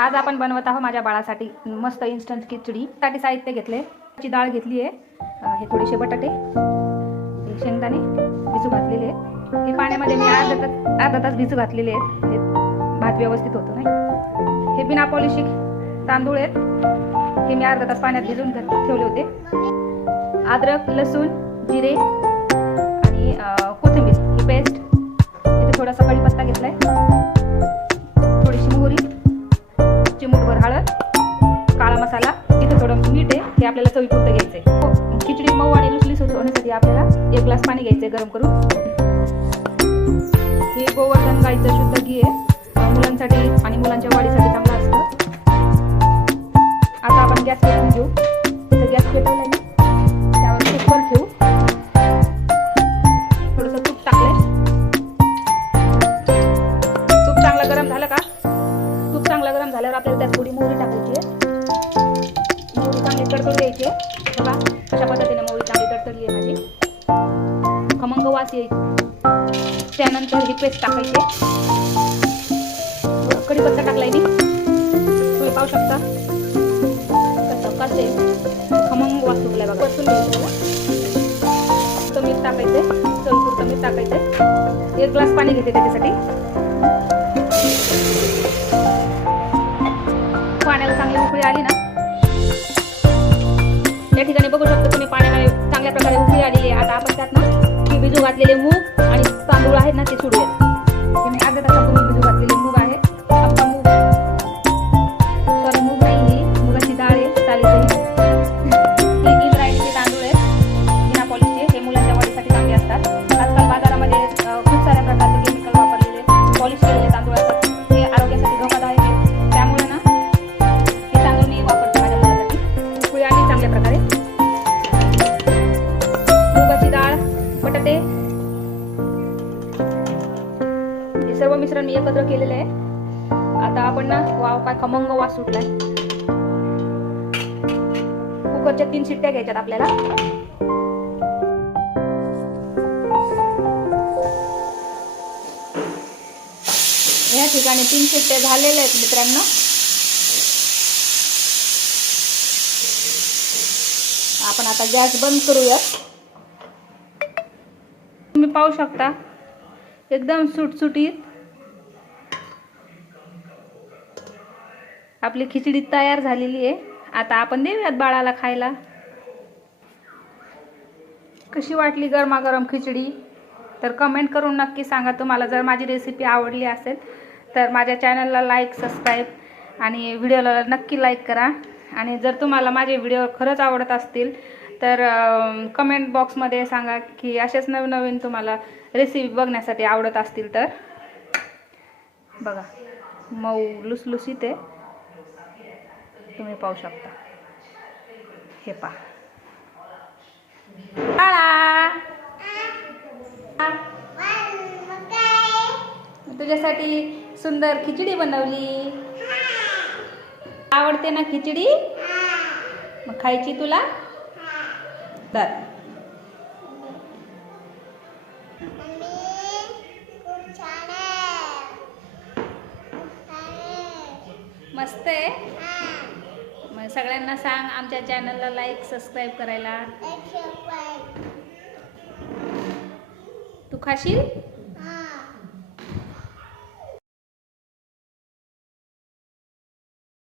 आज आपण बनवत आहोत माझ्या बाळासाठी मस्त इन्स्टंट खिचडी. साठी साहित्य घेतले ची डाळ घेतली आहे. हे थोडेसे बटाटे हे शेंगदाणे भिजू घातलेले आहेत. हे पाण्यामध्ये मी अर्धा तास अर्धा तास भिजू घातलेले आहेत. ते भात व्यवस्थित होतो नाही हे बिना पॉलिशिक तांदूळ आहेत. हे मी अर्धा तास पाण्यात भिजून ठेवले होते. अद्रक लसूण जिरे आणि कोथिंबीर ही पेस्ट इथे थोडासा कढीपत्ता घेतलाय. आहे आपल्याला चवीपुरतं घ्यायचंय. आहे खिचडी मऊ आणि सुरू होण्यासाठी आपल्याला एक ग्लास पाणी घ्यायचंय गरम करून. हे गोवर्धन गाईचं शुद्ध घी आहे. मुलांसाठी आणि मुलांच्या वाढीसाठी चांगलं असतं. आता आपण गॅस पेटवून घेऊ. तर गॅस पेटवला त्यावर कुकर ठेवू. थोडंसं तूप टाकलंय. तूप चांगलं गरम झालं का? तूप चांगलं गरम झाल्यावर आपल्याला त्यात थोडी मोहरी टाकायची आहे. चांगली तडतडू द्यायची बघा अशा पद्धतीने मोहरी चांगली तडतडली आहे माझी. खमंग वास येईल. त्यानंतर ही पेस्ट टाकायची कढीपत्ता टाकलाय मी. तुम्ही पाहू शकता. कसं कसे खमंग वास सुटलाय बघा. बसून घ्यायचं मीठ टाकायचंय. चवीपुरतं मीठ टाकायचं एक ग्लास पाणी घेते त्याच्यासाठी. पाण्याला चांगली ठिकाणी बघू शकतो तुम्ही पाण्याला चांगल्या प्रकारे उभी आलेली आहे. आता आपण त्यात ना ही बिजू घातलेले मूग आणि तांदूळ आहेत ना ते सोडूयात हे मी अर्ध्या तासापूर्वी बिजू घातलेले मूग आहे. अख्खा मूग सॉरी मूग नाही ही मुगाची डाळ आहे चालीची ही इंद्रायणीचे तांदूळ आहेत बिना पॉलिशचे. हे मुलांच्या वाढीसाठी चांगले असतात. बटाटे हे सर्व मिश्रण मी एकत्र केलेलं आहे. आता आपण ना वाव काय खमंग वास सुटलाय. कुकरच्या तीन शिट्ट्या घ्यायच्यात आपल्याला. या ठिकाणी तीन शिट्ट्या झालेल्या आहेत मित्रांनो. आपण आता गॅस बंद करूयात. पाहू शकता. एकदम सुटसुटीत. आपली खिचडी तयार झालेली आहे. आता आपण देऊयात बाळाला खायला. कशी वाटली गरमागरम खिचडी? तर कमेंट करून नक्की सांगा तुम्हाला. जर माझी रेसिपी आवडली असेल तर माझ्या चॅनलला लाईक सबस्क्राईब आणि व्हिडिओला नक्की लाईक करा. आणि जर तुम्हाला माझे व्हिडिओ खरंच आवडत असतील तर कमेंट बॉक्समध्ये सांगा की असेच नवनवीन तुम्हाला रेसिपी बघण्यासाठी आवडत असतील तर. बघा मऊ लुसलुसीत आहे. तुम्ही पाहू शकता. हे पहा. तुझ्यासाठी सुंदर खिचडी बनवली. आवडते ना खिचडी? मग खायची तुला? तर मस्त आहे. मग सगळ्यांना सांग आमच्या चॅनलला लाईक सबस्क्राईब करायला. तू खाशील?